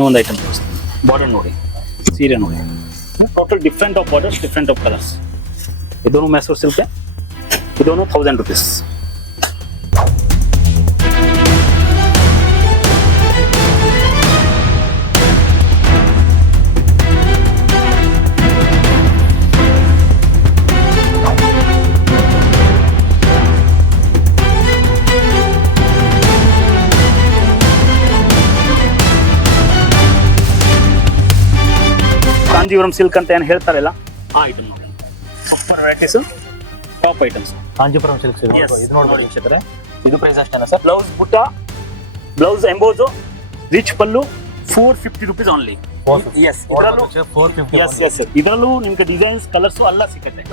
ಇನ್ನೂ ಒಂದು ಐಟಮ್ ತೋರಿಸ್ತೀನಿ. ಬಾರ್ಡರ್ ನೋಡಿ, ಸೀರೆ ನೋಡಿ, total different of borders, different of colours. ಇದೂ ಮ್ಯಾಸೂರ್ ಸಿಲ್ಕ್, ಇದೂ 1000 rupees. ಕಾಂಜೀವರಂ ಸಿಲ್ಕ್ ಅಂತ ಏನು ಹೇಳ್ತಾರಲ್ಲ ಆ ಐಟಮ್ ನೋಡಿ. Super varieties, top items. Kanchipuram silk ಇದು ನೋಡ್ಬೋದು ವೀಕ್ಷಕರೇ. ಇದು ಪ್ರೈಸ್ ಅಷ್ಟೇನಾ ಸರ್? ಬ್ಲೌಸ್ ಬುಟ್ಟ, blouse emboss, rich pallu, 450 rupees only. Yes, ಇದರಲ್ಲೂ 450. ಎಸ್ ಎಸ್ ಇದರಲ್ಲೂ ನಿಮ್ಗೆ ಡಿಸೈನ್ಸ್, ಕಲರ್ಸು ಎಲ್ಲ ಸಿಗುತ್ತೆ.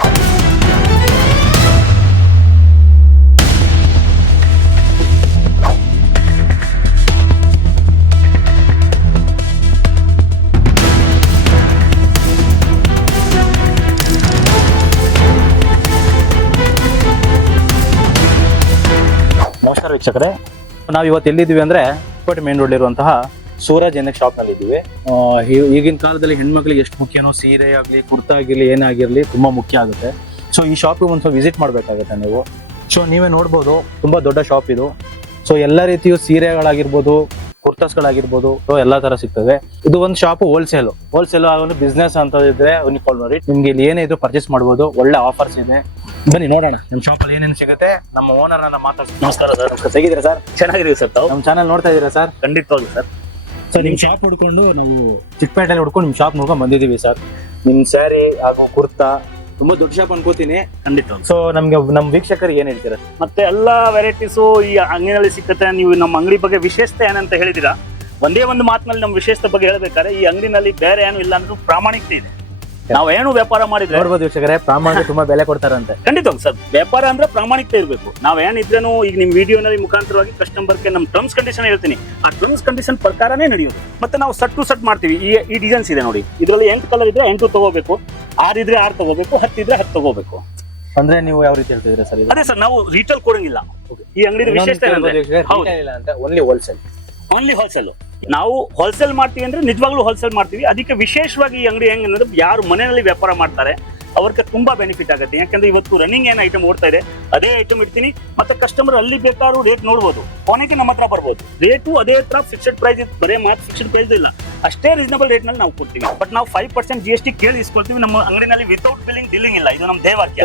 ನಮಸ್ಕಾರ ವೀಕ್ಷಕರೇ, ನಾವು ಇವತ್ತು ಎಲ್ಲಿದ್ದೀವಿ ಅಂದರೆ ಕೋಟೆ ಮೇನ್ ರೋಡ್ ಇರುವಂತಹ ಸೂರಜ್ ಎನ್ಎಕ್ ಶಾಪ್ನಲ್ಲಿ ಇದ್ದೀವಿ. ಈಗಿನ ಕಾಲದಲ್ಲಿ ಹೆಣ್ಮಕ್ಳಿಗೆ ಎಷ್ಟು ಮುಖ್ಯನೋ ಸೀರೆ ಆಗಲಿ, ಕುರ್ತಾ ಆಗಿರಲಿ, ಏನೇ ಆಗಿರಲಿ ತುಂಬ ಮುಖ್ಯ ಆಗುತ್ತೆ. ಸೊ ಈ ಶಾಪಿಗೆ ಒಂದು ಸ್ವಲ್ಪ ವಿಸಿಟ್ ಮಾಡಬೇಕಾಗುತ್ತೆ ನೀವು. ಸೊ ನೀವೇ ನೋಡ್ಬೋದು, ತುಂಬ ದೊಡ್ಡ ಶಾಪ್ ಇದು. ಸೊ ಎಲ್ಲ ರೀತಿಯು ಸೀರೆಗಳಾಗಿರ್ಬೋದು, ಕುರ್ತಾಸ್ಗಳಾಗಿರ್ಬೋದು, ಎಲ್ಲ ಥರ ಸಿಗ್ತದೆ. ಇದು ಒಂದು ಶಾಪು ಹೋಲ್ಸೇಲು ಒಂದು ಬಿಸ್ನೆಸ್ ಅಂತ ಇದ್ರೆ ನೀವು ಕಾಲ್ ಮಾಡಿ. ನಿಮ್ಗೆ ಇಲ್ಲಿ ಏನೇ ಇದ್ರು ಪರ್ಚೇಸ್ ಮಾಡ್ಬೋದು. ಒಳ್ಳೆ ಆಫರ್ಸ್ ಇದೆ. ಬನ್ನಿ ನೋಡೋಣ ನಿಮ್ಮ ಶಾಪಲ್ಲಿ ಏನೇನು ಸಿಗುತ್ತೆ. ನಮ್ಮ ಓನರ್ ಅನ್ನ ಮಾತಾಡ್ತೀನಿ. ನಮಸ್ಕಾರ ಸರ್. ಹೇಗಿದ್ದೀರಾ ಸರ್? ಚೆನ್ನಾಗಿದ್ದೀವಿ ಸರ್. ತಾವು ನಮ್ಮ ಚಾನಲ್ ನೋಡ್ತಾ ಇದ್ದೀರಾ ಸರ್? ಖಂಡಿತವಾಗ್ಲು ಸರ್. ಸರ್ ನಿಮ್ಮ ಶಾಪ್ ಹುಡ್ಕೊಂಡು ನಾವು ಚಿಕ್ಕಪೇಟೆಯಲ್ಲಿ ಹುಡ್ಕೊಂಡು ನಿಮ್ಮ ಶಾಪ್ ನೋಡ್ಕೊಂಡು ಬಂದಿದ್ದೀವಿ ಸರ್. ನಿಮ್ಮ ಸ್ಯಾರಿ ಹಾಗೂ ಕುರ್ತಾ ತುಂಬಾ ದೊಡ್ಡ ಶಾಪ್ ಅನ್ಕೋತೀನಿ. ಖಂಡಿತವಾಗ್ಲು. ಸೊ ನಮ್ಗೆ ನಮ್ಮ ವೀಕ್ಷಕರಿಗೆ ಏನ್ ಹೇಳ್ತೀರಾ? ಮತ್ತೆ ಎಲ್ಲಾ ವೆರೈಟೀಸು ಈ ಅಂಗಡಿನಲ್ಲಿ ಸಿಕ್ಕತ್ತೆ. ನೀವು ನಮ್ಮ ಅಂಗಡಿ ಬಗ್ಗೆ ವಿಶೇಷತೆ ಏನಂತ ಹೇಳಿದಿರಾ, ಒಂದೇ ಒಂದು ಮಾತಿನಲ್ಲಿ ನಮ್ಮ ವಿಶೇಷತೆ ಬಗ್ಗೆ ಹೇಳ್ಬೇಕಾದ್ರೆ ಈ ಅಂಗಡಿನಲ್ಲಿ ಬೇರೆ ಏನು ಇಲ್ಲ ಅಂದ್ರೂ ಪ್ರಾಮಾಣಿಕತೆ ಇದೆ. ನಾವೇನು ವ್ಯಾಪಾರ ಮಾಡಿದ್ರೆ ನೋಡ್ಬೋದು ವೀಕ್ಷಕರೇ, ಪ್ರಾಮಾಣಿಕ ತುಂಬಾ ಬೆಲೆ ಕೊಡ್ತಾರಂತೆ. ಖಂಡಿತವಾಗಿ ಸರ್. ವ್ಯಾಪಾರ ಅಂದ್ರೆ ಪ್ರಾಮಾಣಿಕತೆ ಇರಬೇಕು. ನಾವೇನಿದ್ರೇನು ಈಗ ನಿಮ್ ವಿಡಿಯೋನಲ್ಲಿ ಮುಖಾಂತರವಾಗಿ ಕಸ್ಟಮರ್ಗೆ ನಮ್ಮ ಟರ್ಮ್ಸ್ ಕಂಡೀಷನ್ ಹೇಳ್ತೀನಿ. ಆ ಟರ್ಮ್ಸ್ ಕಂಡೀಷನ್ ಪ್ರಕಾರನೇ ನಡೆಯೋದು. ಮತ್ತೆ ನಾವು ಸಟ್ ಟು ಸಟ್ ಮಾಡ್ತೀವಿ. ಈ ಡಿಸೈನ್ಸ್ ಇದೆ ನೋಡಿ, ಇದರಲ್ಲಿ 8 ಕಲರ್ ಇದ್ರೆ 8 ತಗೋಬೇಕು, 6 ಇದ್ರೆ 6 ತಗೋಬೇಕು, 10 ಇದ್ರೆ 10 ತಗೋಬೇಕು. ಅಂದ್ರೆ ನೀವು ಯಾವ ರೀತಿ ಹೇಳ್ತಿದ್ದೀರಾ ಸರ್? ಅದೇ ಸರ್, ನಾವು ರಿಟೇಲ್ ಕೊಡಂಗಿಲ್ಲ. ಈ ಅಂಗಡಿ ವಿಶೇಷತೆ ಓನ್ಲಿ ಹೋಲ್ಸೇಲ್. ನಾವು ಹೋಲ್ಸೇಲ್ ಮಾಡ್ತೀವಿ ಅಂದ್ರೆ ನಿಜವಾಗ್ಲೂ ಹೋಲ್ಸೇಲ್ ಮಾಡ್ತೀವಿ. ಅದಕ್ಕೆ ವಿಶೇಷವಾಗಿ ಈ ಅಂಗಡಿ ಹೆಂಗಂದ್ರೆ ಯಾರು ಮನೆಯಲ್ಲಿ ವ್ಯಾಪಾರ ಮಾಡ್ತಾರೆ ಅವ್ರಿಗೆ ತುಂಬಾ ಬೆನಿಫಿಟ್ ಆಗುತ್ತೆ. ಯಾಕಂದ್ರೆ ಇವತ್ತು ರನ್ನಿಂಗ್ ಏನು ಐಟಮ್ ಓಡ್ತಾ ಇದೆ ಅದೇ ಐಟಮ್ ಇಡ್ತೀನಿ. ಮತ್ತೆ ಕಸ್ಟಮರ್ ಅಲ್ಲಿ ಬೇಕಾದ್ರೂ ರೇಟ್ ನೋಡ್ಬೋದು, ಕೊನೆಗೆ ನಮ್ಮ ಹತ್ರ ಬರ್ಬೋದು. ರೇಟು ಅದೇ ಹತ್ರ ಫಿಕ್ಸ್ಡ್ ಪ್ರೈಸ್, ಬರೇ ಮಾತ್ರ ಫಿಕ್ಸ್ಡ್ ಪ್ರೈಸ್ ಇಲ್ಲ, ಅಷ್ಟೇ ರೀಸನಬಲ್ ರೇಟ್ ನಲ್ಲಿ ನಾವು ಕೊಡ್ತೀವಿ. ಬಟ್ ನಾವು 5% GST ಕೇಳಿ ಇಸ್ಕೊಳ್ತೀವಿ. ನಮ್ಮ ಅಂಗಡಿನಲ್ಲಿ ವಿತೌಟ್ ಬಿಲ್ಲಿಂಗ್ ಡೀಲಿಂಗ್ ಇಲ್ಲ. ಇದು ನಮ್ಮ ದೇವಾಕ್ಯ.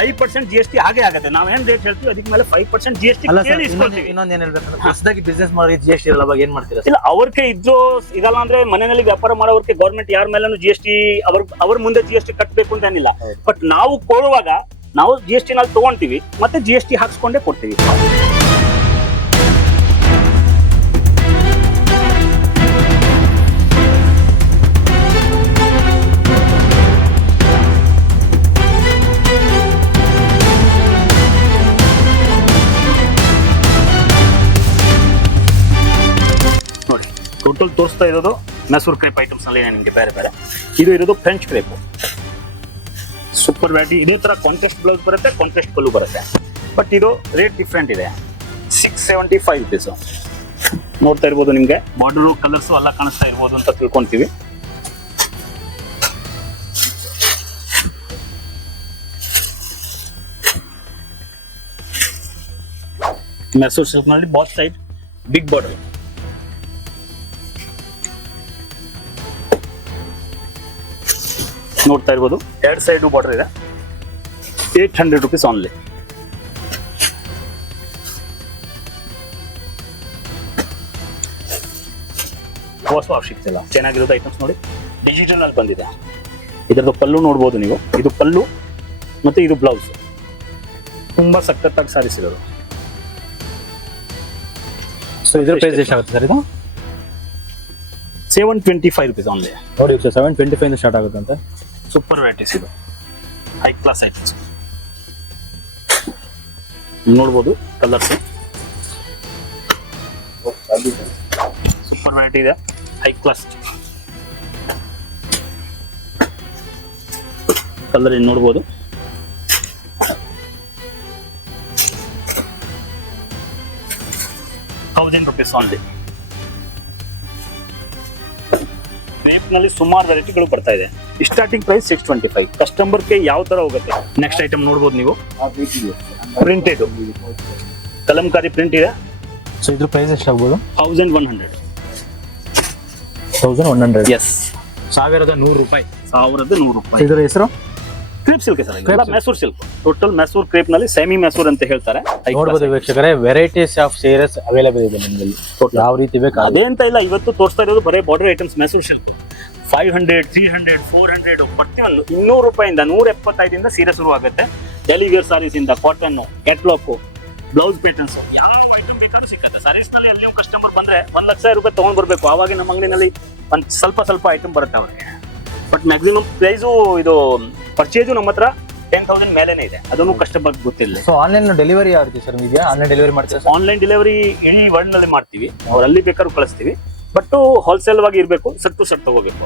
5% GST ಹಾಗೆ ಆಗುತ್ತೆ. ನಾವೇನ್ ರೇಟ್ ಹೇಳ್ತೀವಿ ಅದಕ್ಕೆ ಮೇಲೆ 5% GST ಕೇಳಿ ಇಸ್ಕೊಳ್ತೀವಿ. ಇನ್ನೊಂದೇನ್ ಹೇಳ್ಬೇಕಂದ್ರೆ ಹೊಸದಾಗಿ ಬಿಸ್ನೆಸ್ ಮಾಡಿ GST ಇರಲ್ಲ, ಅವಾಗ ಏನ್ ಮಾಡ್ತೀರಾ? ಇಲ್ಲ, ಅವ್ರಿಗೆ ಇದ್ರು ಇದಲ್ಲ ಅಂದ್ರೆ ಮನೆಯಲ್ಲಿ ವ್ಯಾಪಾರ ಮಾಡೋರ್ಗೆ ಗೌರ್ಮೆಂಟ್ ಯಾರ ಮೇಲೂ GST ಅವ್ರ ಮುಂದೆ GST ಕಟ್ಟಬೇಕು ಅಂತ ಏನಿಲ್ಲ. ಬಟ್ ನಾವು ಕೊಡುವಾಗ ನಾವು GST ನಲ್ಲಿ ತಗೊಂತೀವಿ, ಮತ್ತೆ GST ಹಾಕ್ಸ್ಕೊಂಡೇ ಕೊಡ್ತೀವಿ. ನೋಡಿ, ಟೋಟಲ್ ತೋರಿಸ್ತಾ ಇರೋದು ಮ್ಯಾಸೂರ್ ಕ್ರೇಪ್ ಐಟಮ್ಸ್ ನಲ್ಲಿ ನಿಮಗೆ ಬೇರೆ ಬೇರೆ. ಇದು ಇರೋದು ಫ್ರೆಂಚ್ ಕ್ರೇಪ್, ಸೂಪರ್ ವ್ಯಾರೈಟಿ. ಇದೇ ತರ ಕಾಂಟ್ರಾಸ್ಟ್ ಬ್ಲೌಸ್ ಬರುತ್ತೆ, ಕಾಂಟ್ರಾಸ್ಟ್ ಪಲ್ಲು ಬರುತ್ತೆ. ಬಟ್ ಇದು ರೇಟ್ ಡಿಫ್ರೆಂಟ್ ಇದೆ. 675 rupees. ನೋಡ್ತಾ ಇರ್ಬೋದು, ನಿಮ್ಗೆ ಬಾರ್ಡರ್ ಕಲರ್ಸ್ ಎಲ್ಲ ಕಾಣಿಸ್ತಾ ಇರ್ಬೋದು ಅಂತ ತಿಳ್ಕೊಂತೀವಿ. ಮ್ಯಾಸೂರ್ ಸಿಲ್ಕ್ ನಲ್ಲಿ ಬಾತ್ ಸೈಡ್ ಬಿಗ್ ಬಾರ್ಡರ್. ನೋಡ್ತಾ ಇರ್ಬೋದು, 2 ಸೈಡ್ ಬಾರ್ಡರ್ ಇದೆ. 800 rupees ಓನ್ಲಿ. ಹೊಸ ಸಿಗ್ತಿಲ್ಲ, ಚೆನ್ನಾಗಿರೋದು ಐಟಮ್ಸ್ ನೋಡಿ. ಡಿಜಿಟಲ್ ಅಲ್ಲಿ ಬಂದಿದೆ. ಇದರದ್ದು ಪಲ್ಲು ನೋಡ್ಬೋದು ನೀವು. ಇದು ಪಲ್ಲು ಮತ್ತೆ ಇದು ಬ್ಲೌಸ್. ತುಂಬಾ ಸಖತ್ತಾಗಿ ಸಾರಿಸಿರೋದು. ಸೊ ಇದ್ರ ಪ್ರೈಸ್ ಎಷ್ಟಾಗುತ್ತೆ ಸರ್? ಇದು 725 rupees ಓನ್ಲಿ. ನೋಡಿ 725 ಇಂದ ಸ್ಟಾರ್ಟ್ ಆಗುತ್ತೆ ಅಂತ. ಸೂಪರ್ ವೆರೈಟೀಸ್ ಇದು, ಹೈ ಕ್ಲಾಸ್ ಐಟಮ್ಸ್. ನೋಡ್ಬೋದು ಕಲರ್ಸ್, ಸೂಪರ್ ವೆರೈಟಿ ಇದೆ, ಹೈ ಕ್ಲಾಸ್ ಕಲರ್. ಇನ್ನು ನೋಡ್ಬೋದು, $1000 ಓನ್ಲಿ. ಕ್ರೇಪ್ ನಲ್ಲಿ ಸುಮಾರು ವೆರೈಟಿಗಳು ಬರ್ತಾ ಇದೆ. Starting price 625. ಕಸ್ಟಮರ್ಗೆ ಯಾವ ತರ ಹೋಗುತ್ತೆ. ನೆಕ್ಸ್ಟ್ ಐಟಮ್ ನೋಡ್ಬೋದು ನೀವು, ಪ್ರಿಂಟೆಡ್ ಕಲಂಕಾರಿ ಪ್ರಿಂಟ್ ಇದೆ. ಸೊ ಇದ್ರ ಪ್ರೈಸ್ ಎಷ್ಟಾಗ್ಬೋದು? 1100. 1100. ಎಸ್, 1100 ರೂಪಾಯಿ. 1100 ರೂಪಾಯಿ. ಇದರ ಹೆಸರು ಕ್ರೇಪ್ ಸಿಲ್ಕ್ ಸರ್, ಇದೆಲ್ಲ ಮ್ಯಾಸೂರ್ ಸಿಲ್ಕ್. ಟೋಟಲ್ ಮ್ಯಾಸೂರ್ ಕ್ರೇಪ್ ನಲ್ಲಿ ಸೆಮಿ ಮ್ಯಾಸೂರ್ ಅಂತ ಹೇಳ್ತಾರೆ. ನೋಡಬಹುದು ವೀಕ್ಷಕರೇ, ವೆರೈಟೀಸ್ ಆಫ್ ಸೀರೆಸ್ ಅವೈಲೇಬಲ್ ಇದೆ ನಿಮ್ಮಲ್ಲಿ, ಯಾವ ರೀತಿ ಬೇಕು ಅದೇ ಅಂತ ಇಲ್ಲ. ಇವತ್ತು ತೋರಿಸ್ತಾ ಇರೋದು ಬರೀ ಬಾರ್ಡರ್ ಐಟಮ್ಸ್ ಮ್ಯಾಸೂರ್ ಸಿಲ್ಕ್. 500, 300, 400 ಪ್ರತಿಯೊಂದು 200 ರೂಪಾಯಿಂದ 175 ಸೀರೆ ಶುರು ಆಗುತ್ತೆ. ಡೈಲಿ ವೇರ್ ಸಾರೀಸ್ ಇಂದ ಕಾಟನ್, ಕ್ಯಾಟ್ಲಾಕ್, ಬ್ಲೌಸ್ ಪ್ಯಾಟರ್ನ್ಸ್, ಯಾವ ಐಟಮ್ ಬೇಕಾದ್ರೂ ಸಿಗುತ್ತೆ. ಸಾರೀಸ್ ನಲ್ಲಿ ಅಲ್ಲಿ ಕಸ್ಟಮರ್ ಬಂದ್ರೆ 1 ಲಕ್ಷ ರೂಪಾಯಿ ತಗೊಂಡ್ ಬರ್ಬೇಕು. ಆವಾಗ ನಮ್ಮ ಅಂಗಡಿನಲ್ಲಿ ಒಂದ್ ಸ್ವಲ್ಪ ಐಟಮ್ ಬರುತ್ತೆ ಅವ್ರಿಗೆ. ಬಟ್ ಮ್ಯಾಕ್ಸಿಮಮ್ ಪ್ರೈಸು ಇದು ಪರ್ಚೇಜು ನಮ್ಮ ಹತ್ರ 10,000 ಮೇಲೇನೆ ಇದೆ. ಅದನ್ನು ಕಸ್ಟಮರ್ ಗೊತ್ತಿಲ್ಲ. ಸೊ ಆನ್ಲೈನ್ ಡೆಲಿವರಿ ಯಾವ ರೀತಿ ಸರ್ ನಿಮಗೆ? ಆನ್ಲೈನ್ ಡೆಲಿವರಿ ಮಾಡ್ತೀರಾ ಸರ್? ಆನ್ಲೈನ್ ಡೆಲಿವರಿ ಇಡೀ ವರ್ಲ್ಡ್ ನಲ್ಲಿ ಮಾಡ್ತೀವಿ. ಅವ್ರಲ್ಲಿ ಬೇಕಾದ್ರೂ ಕಳಿಸ್ತೀವಿ. ಬಟ್ ಹೋಲ್ಸೇಲ್ ಆಗಿ ಇರಬೇಕು, ಸೆಟ್ ತಗೋಬೇಕು.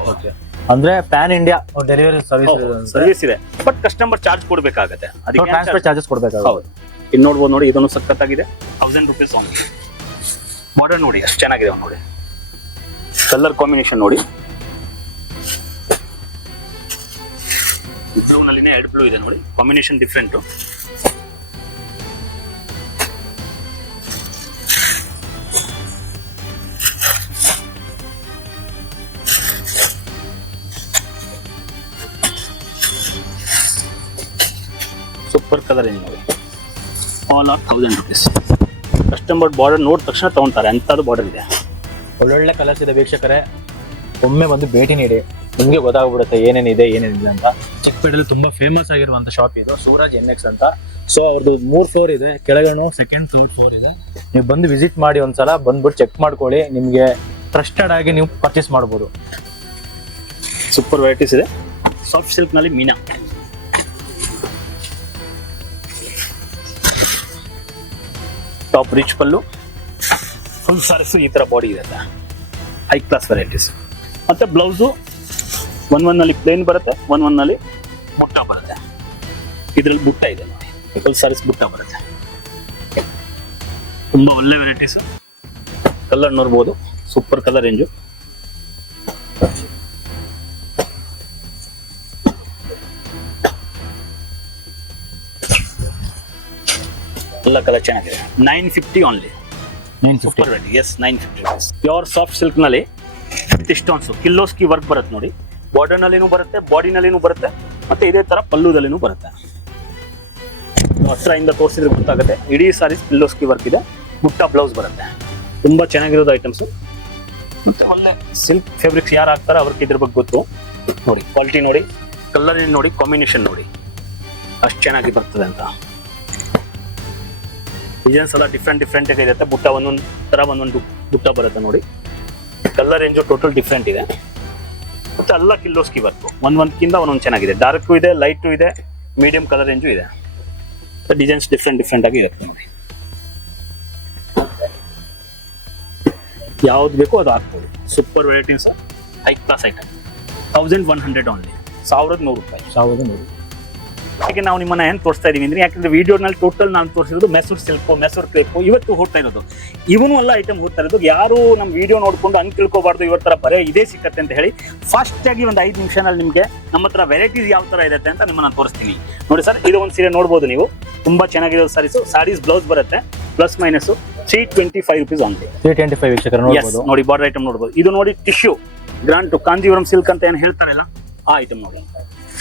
ಅಂದ್ರೆ ಪ್ಯಾನ್ ಇಂಡಿಯಾ ಡೆಲಿವರಿ ಸರ್ವಿಸ್ ಇದೆ. ಬಟ್ ಕಸ್ಟಮರ್ ಚಾರ್ಜ್ ಕೊಡ್ಬೇಕಾಗತ್ತೆ. ಅದಕ್ಕೆ ಟ್ರಾನ್ಸ್ಪೋರ್ಟ್ ಚಾರ್ಜಸ್ ಕೊಡ್ಬೇಕಾಗುತ್ತೆ. ಹೌದು. ಇನ್ನು ನೋಡ್ಬೋದು ನೋಡಿ, ಇದನ್ನು ಸಖತ್ತಾಗಿದೆ. 1000 ರೂಪೀಸ್. ಬಾರ್ಡರ್ ನೋಡಿ ಎಷ್ಟು ಚೆನ್ನಾಗಿದೆ ನೋಡಿ. ಕಲರ್ ಕಾಂಬಿನೇಷನ್ ನೋಡಿ, ಬ್ಲೂ ನಲ್ಲಿನೇ 2 ಬ್ಲೂ ಇದೆ ನೋಡಿ. Combination different. ಸೂಪರ್ ಕಲರ್ ಏನು ನೋಡಿ. All are 1000 rupees. Customer border ನೋಡಿದ ತಕ್ಷಣ ತಗೊಂತಾರೆ, ಅಂಥದ್ದು ಬಾರ್ಡರ್ ಇದೆ. ಒಳ್ಳೊಳ್ಳೆ ಕಲರ್ಸ್ ಇದೆ ವೀಕ್ಷಕರೇ, ಒಮ್ಮೆ ಬಂದು ಭೇಟಿ ನೀಡಿ, ನಿಮಗೆ ಗೊತ್ತಾಗ್ಬಿಡುತ್ತೆ ಏನೇನಿದೆ ಏನೇನಿಲ್ಲ ಅಂತ. ಚಿಕ್ಕಪೇಟೆಯಲ್ಲಿ ತುಂಬಾ ಫೇಮಸ್ ಆಗಿರುವಂತ ಶಾಪ್ ಇದು, ಸೂರಜ್ NX ಅಂತ. ಸೊ ಅವ್ರದ್ದು 3 ಫ್ಲೋರ್ ಇದೆ, ಕೆಳಗಡೆ ಸೆಕೆಂಡ್ ಫ್ಲೋರ್ ಇದೆ. ನೀವು ಬಂದು ವಿಸಿಟ್ ಮಾಡಿ, ಒಂದ್ಸಲ ಬಂದ್ಬಿಟ್ಟು ಚೆಕ್ ಮಾಡ್ಕೊಳ್ಳಿ. ನಿಮಗೆ ಟ್ರಸ್ಟೆಡ್ ಆಗಿ ನೀವು ಪರ್ಚೇಸ್ ಮಾಡ್ಬೋದು. ಸೂಪರ್ ವೆರೈಟೀಸ್ ಇದೆ. ಸಾಫ್ಟ್ ಸಿಲ್ಕ್ ನಲ್ಲಿ ಮೀನಾ, ಟಾಪ್ ರಿಚ್ ಪಲ್ಲು, ಫುಲ್ ಸಾರೀಸು ಈ ತರ ಬಾಡಿ ಇದೆ. High class varieties. ಮತ್ತೆ ಬ್ಲೌಸು 1 ನಲ್ಲಿ ಪ್ಲೇನ್ ಬರುತ್ತೆ, 1 ನಲ್ಲಿ ಬುಟ್ಟ ಬರುತ್ತೆ. ಇದ್ರಲ್ಲಿ ಬುಟ್ಟ ಇದೆ ನೋಡಿ, ಫುಲ್ ಸಾರೀಸ್ ಬುಟ್ಟ ಬರುತ್ತೆ. ತುಂಬಾ ಒಳ್ಳೆ ವೆರೈಟೀಸ್. ಕಲರ್ ನೋಡ್ಬೋದು, ಸೂಪರ್ ಕಲರ್ ರೇಂಜು. ಎಲ್ಲ ಕಲರ್ ಚೆನ್ನಾಗಿದೆ. 950 only. 950 variety. Yes, 950 rupees. Pure soft silk ನಲ್ಲಿ ಸ್ಟೋನ್ಸ್ ಕಿಲ್ಲೋಸ್ಕಿ ವರ್ಕ್ ಬರುತ್ತೆ ನೋಡಿ. ಬಾರ್ಡರ್ ನಲ್ಲಿನೂ ಬರುತ್ತೆ, ಬಾಡಿ ನಲ್ಲಿನೂ ಬರುತ್ತೆ, ಮತ್ತೆ ಇದೇ ತರ ಪಲ್ಲುದಲ್ಲಿನೂ ಬರುತ್ತೆ. ಹತ್ರದಿಂದ ತೋರಿಸಿದ್ರೆ ಗೊತ್ತಾಗುತ್ತೆ. ಇಡೀ ಸಾರೀಸ್ ಕಿಲ್ಲೋಸ್ಕಿ ವರ್ಕ್ ಇದೆ. ಬುಟ್ಟ ಬ್ಲೌಸ್ ಬರುತ್ತೆ. ತುಂಬಾ ಚೆನ್ನಾಗಿರೋದು ಐಟಮ್ಸ್. ಮತ್ತೆ ಒಳ್ಳೆ ಸಿಲ್ಕ್ ಫ್ಯಾಬ್ರಿಕ್ಸ್ ಯಾರು ಹಾಕ್ತಾರೆ ಅವ್ರಿಗೆ ಇದ್ರ ಬಗ್ಗೆ ಗೊತ್ತು ನೋಡಿ. ಕ್ವಾಲಿಟಿ ನೋಡಿ, ಕಲರ್ ನೋಡಿ, ಕಾಂಬಿನೇಷನ್ ನೋಡಿ, ಅಷ್ಟು ಚೆನ್ನಾಗಿ ಬರ್ತದೆ ಅಂತ. ಡಿಸೈನ್ಸ್ ಎಲ್ಲ ಡಿಫ್ರೆಂಟ್ ಆಗಿ ಇರುತ್ತೆ. ಬುಟ್ಟ ಒಂದೊಂದು ತರ ಒಂದೊಂದು ಬುಟ್ಟ ಬರುತ್ತೆ ನೋಡಿ. ಕಲರ್ ರೇಂಜು ಟೋಟಲ್ ಡಿಫ್ರೆಂಟ್ ಇದೆ. ಮತ್ತೆ ಎಲ್ಲ ಕಿಲ್ಲೋಸ್ಕಿ ವರ್ಕ್, ಒಂದೊಂದಕ್ಕಿಂತ ಒಂದೊಂದು ಚೆನ್ನಾಗಿದೆ. ಡಾರ್ಕು ಇದೆ, ಲೈಟು ಇದೆ, ಮೀಡಿಯಂ ಕಲರ್ ರೇಂಜು ಇದೆ. ಡಿಸೈನ್ಸ್ ಡಿಫ್ರೆಂಟ್ ಆಗಿ ಇರುತ್ತೆ ನೋಡಿ. ಯಾವ್ದು ಬೇಕೋ ಅದು ಹಾಕ್ಬೋದು. Super varieties, high class item. 1100 only. 1100 ರೂಪಾಯಿ. 1100. ಯಾಕೆ ನಾವು ನಿಮ್ಮನ್ನ ಏನ್ ತೋರಿಸ್ತಾ ಇದೀವಿ ಅಂದ್ರೆ, ಯಾಕಂದ್ರೆ ವಿಡಿಯೋನಲ್ಲಿ ಟೋಟಲ್ ನಾನು ತೋರಿಸಿರೋದು ಮ್ಯಾಸೂರ್ ಸಿಲ್ಕ್, ಮ್ಯಾಸೂರ್ ಕ್ರೇಪ್ ಇವತ್ತು ಹೋಗ್ತಾ ಇರೋದು. ಇವನು ಎಲ್ಲ ಐಟಮ್ ಹೋಗ್ತಾ ಇರೋದು. ಯಾರು ನಮ್ಮ ವಿಡಿಯೋ ನೋಡ್ಕೊಂಡು ಹಂಗೆ ತಿಳ್ಕೊಬಾರ್ದು ಇವ್ರ ತರ ಬರೇ ಇದೇ ಸಿಕ್ಕತ್ತೆ ಅಂತ ಹೇಳಿ ಫಾಸ್ಟ್ ಆಗಿ ಒಂದು 5 ನಿಮಿಷನಲ್ಲಿ ನಿಮಗೆ ನಮ್ಮ ಹತ್ರ ವೆರೈಟೀಸ್ ಯಾವ ತರ ಇರುತ್ತೆ ಅಂತ ನಿಮ್ಮನ್ನ ತೋರಿಸ್ತೀನಿ ನೋಡಿ. ಸರ್, ಇದು ಒಂದು ಸೀರೆ ನೋಡ್ಬೋದು ನೀವು. ತುಂಬಾ ಚೆನ್ನಾಗಿರೋ ಸಾರೀಸ್ ಬ್ಲೌಸ್ ಬರುತ್ತೆ. Plus minus 325 rupees only. 325 ವೀಕ್ಷಕರು ನೋಡ್ಬೋದು ನೋಡಿ. ಬಾರ್ಡರ್ ಐಟಮ್ ನೋಡ್ಬೋದು. ಇದು ನೋಡಿ ಟಿಶ್ಯೂ ಗ್ರಾಂಟ್ ಕಾಂಜೀವರಂ ಸಿಲ್ಕ್ ಅಂತ ಏನ್ ಹೇಳ್ತಾರಲ್ಲ, ಆ ಐಟಮ್ ನೋಡಿ.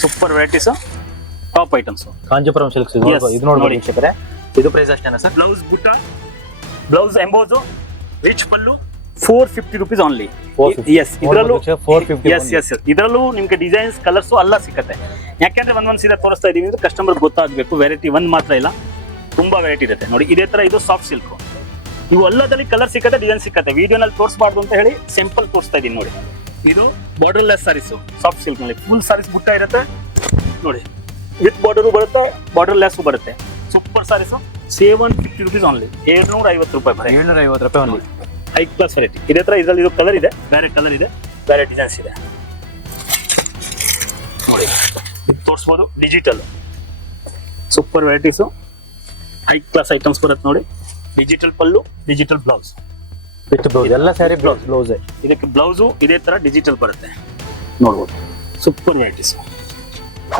Super varieties, top items. Kanchipuram silks ಇದು ನೋಡ್ಬೋದು ವೀಕ್ಷಕರೇ. ಇದು ಪ್ರೈಸ್ ಅಷ್ಟೇನಾ ಸರ್? ಬ್ಲೌಸ್ ಬುಟ್ಟ, blouse emboss, rich pallu, 450 rupees only. Yes, ಇದರಲ್ಲೂ 450. ಎಸ್ ಇದರಲ್ಲೂ ನಿಮ್ಗೆ ಡಿಸೈನ್ಸ್ ಕಲರ್ಸು ಎಲ್ಲ ಸಿಕ್ಕತ್ತೆ. ಯಾಕೆಂದ್ರೆ ಒಂದೊಂದು ಸೀರೆ ತೋರಿಸ್ತಾ ಇದೀವಿ ಅಂದ್ರೆ ಕಸ್ಟಮರ್ ಗೊತ್ತಾಗಬೇಕು. ವೆರೈಟಿ ಒಂದ್ ಮಾತ್ರ ಇಲ್ಲ, ತುಂಬಾ ವೆರೈಟಿ ಇರುತ್ತೆ ನೋಡಿ. ಇದೇ ತರ ಇದು ಸಾಫ್ಟ್ ಸಿಲ್ಕ್. ಇವು ಎಲ್ಲದಲ್ಲಿ ಕಲರ್ ಸಿಕ್ಕತ್ತೆ, ಡಿಸೈನ್ ಸಿಕ್ಕತ್ತೆ. ವಿಡಿಯೋನಲ್ಲಿ ತೋರಿಸಬಾರ್ದು ಅಂತ ಹೇಳಿ ಸಿಂಪಲ್ ತೋರಿಸ್ತಾ ಇದೀನಿ ನೋಡಿ. ಇದು ಬಾರ್ಡರ್ ಲೆಸ್ ಸಾರೀಸು, ಸಾಫ್ಟ್ ಸಿಲ್ಕ್ ನಲ್ಲಿ ಫುಲ್ ಸಾರೀಸ್ ಬುಟ್ಟ ಇರುತ್ತೆ ನೋಡಿ. ವಿತ್ ಬಾರ್ಡರು ಬರುತ್ತೆ, ಬಾರ್ಡರ್ ಲೆಸ್ಸು ಬರುತ್ತೆ. ಸೂಪರ್ ಸಾರೀಸು 750 ರೂಪೀಸ್ ಓನ್ಲಿ. 750 ರೂಪಾಯಿ ಬರೀ. 750 ರೂಪಾಯಿ ಓನ್ಲಿ. High class variety. ಇದೇ ತರ ಇದರಲ್ಲಿ ಇದು ಕಲರ್ ಇದೆ, ಬೇರೆ ಕಲರ್ ಇದೆ, ಬೇರೆ ಡಿಸೈನ್ಸ್ ಇದೆ ನೋಡಿ. ತೋರಿಸ್ಬೋದು. Digital super varieties, high class items ಬರುತ್ತೆ ನೋಡಿ. Digital pallu, digital blouse with blouse, ಎಲ್ಲ ಸ್ಯಾರಿ ಬ್ಲೌಸ್. ಇದಕ್ಕೆ ಬ್ಲೌಸು ಇದೇ ತರ ಡಿಜಿಟಲ್ ಬರುತ್ತೆ. ನೋಡ್ಬೋದು, ಸೂಪರ್ ವೆರೈಟೀಸ್.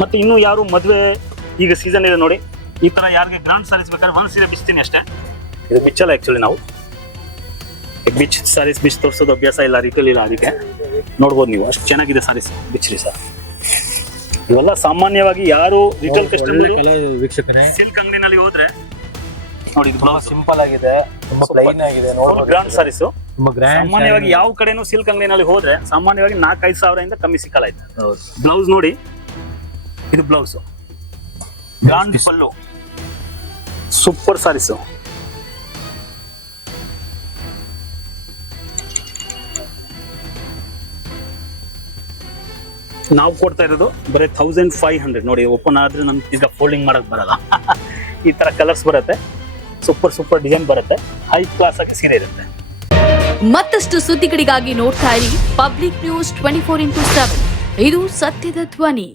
ಮತ್ತೆ ಇನ್ನು ಯಾರು ಮದುವೆ ಈಗ ಸೀಸನ್ ಇದೆ ನೋಡಿ, ಈ ತರ ಯಾರಿಗೆ ಗ್ರಾಂಡ್ ಸಾರೀಸ್ ಬೇಕಾದ್ರೆ ಒಂದ್ ಸೀರೆ ಬಿಚ್ತೀನಿ ಅಷ್ಟೇ. ಇದು ಬಿಚ್ಚಲ್ಲ ಆಕ್ಚುಲಿ, ನಾವು ಬಿಚ್ ಸಾರೀಸ್ ಬಿಚ್ ತೋರಿಸೋದು ಅಭ್ಯಾಸ ಇಲ್ಲ, ರಿಟೇಲ್ ಇಲ್ಲ, ಅದಕ್ಕೆ ನೋಡ್ಬೋದು ನೀವು. ಅಷ್ಟು ಚೆನ್ನಾಗಿದೆ ಸಾರೀಸ್, ಬಿಚ್ಚ್ರಿ ಸರ್. ಇವೆಲ್ಲ ಸಾಮಾನ್ಯವಾಗಿ ಯಾರು ರಿಟೇಲ್ ಕಸ್ಟಮರ್ ವೀಕ್ಷಕರೇ ಸಿಲ್ಕ್ ಅಂಗಡಿನಲ್ಲಿ ಹೋದ್ರೆ ನೋಡಿ, ಇದು ತುಂಬಾ ಸಿಂಪಲ್ ಆಗಿದೆ, ತುಂಬಾ ಪ್ಲೈನ್ ಆಗಿದೆ, ನೋಡ್ಬೋದು ಗ್ರಾಂಡ್ ಸಾರೀಸ್. ತುಂಬಾ ಗ್ರ್ಯಾಂಡ್. ಸಾಮಾನ್ಯವಾಗಿ ಯಾವ ಕಡೆನೂ ಸಿಲ್ಕ್ ಅಂಗಡಿನಲ್ಲಿ ಹೋದ್ರೆ ಸಾಮಾನ್ಯವಾಗಿ 4-5 ಸಾವಿರದಿಂದ ಕಮ್ಮಿ ಸಿಕ್ಕಲ್ಲ. ಬ್ಲೌಸ್ ನೋಡಿ, ಇದು ಬ್ಲೌಸ್, ಗ್ರಾಂಡ್ ಪಲ್ಲು, ಸೂಪರ್ ಸಾರೀಸ್. ನಾವು ಕೊಡ್ತಾ ಇರೋದು ಬರೀ 1500 ನೋಡಿ. ಓಪನ್ ಆದ್ರೆ ನಮ್ಗೆ ಈಗ ಫೋಲ್ಡಿಂಗ್ ಮಾಡಕ್ ಬರಲ್ಲ. ಈ ತರ ಕಲರ್ಸ್ ಬರುತ್ತೆ, ಸೂಪರ್ ಡಿಸೈನ್ ಬರುತ್ತೆ, ಹೈ ಕ್ಲಾಸ್ ಆಗಿ ಸೀರೆ ಇರುತ್ತೆ. ಮತ್ತಷ್ಟು ಸುದ್ದಿಗಳಿಗಾಗಿ ನೋಡ್ತಾ ಇರಿ ಪಬ್ಲಿಕ್ ನ್ಯೂಸ್ 24x7. ಇದು ಸತ್ಯದ ಧ್ವನಿ.